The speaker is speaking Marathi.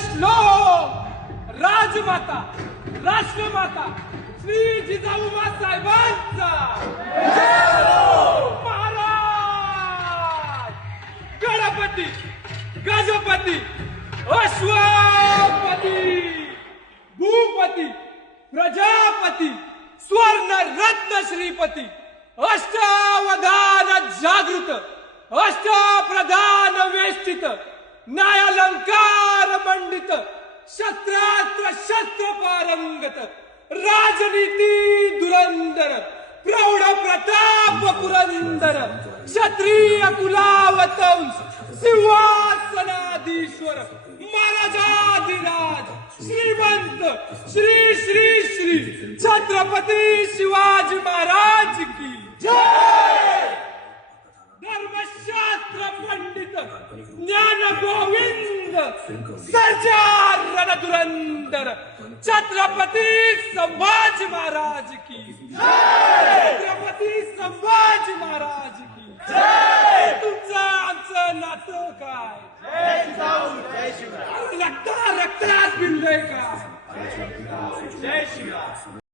श्लोक राजमाता राष्ट्रमाता श्री जिजाऊमा साहेबांचा महाराज गणपती गजपती अश्वपती भूपती प्रजापती स्वर्ण रत्न श्रीपती अष्टावधान जागृत अष्टप्रधान वेष्टित न्यायालंकार मंडित शस्त्रास्त्र शस्त्र पारंगत राजनीती धुरंधर प्रौढ प्रताप पुरंदर क्षत्रिय कुलावतंस सिंहासनाधीश्वर महाराजाधिराज श्रीमंत श्री श्री श्री छत्रपती शिवाजी महाराज की जय। धर्मशास्त्र पंडित ज्ञान गोविंद सर्जार रणधुरंदर छत्रपती संभाजी महाराज की जय। छत्रपती संभाजी महाराज की जय। तुमचं आमचं नातं काय रक्ता रक्तात भिनलंय काय। जय शिवराय।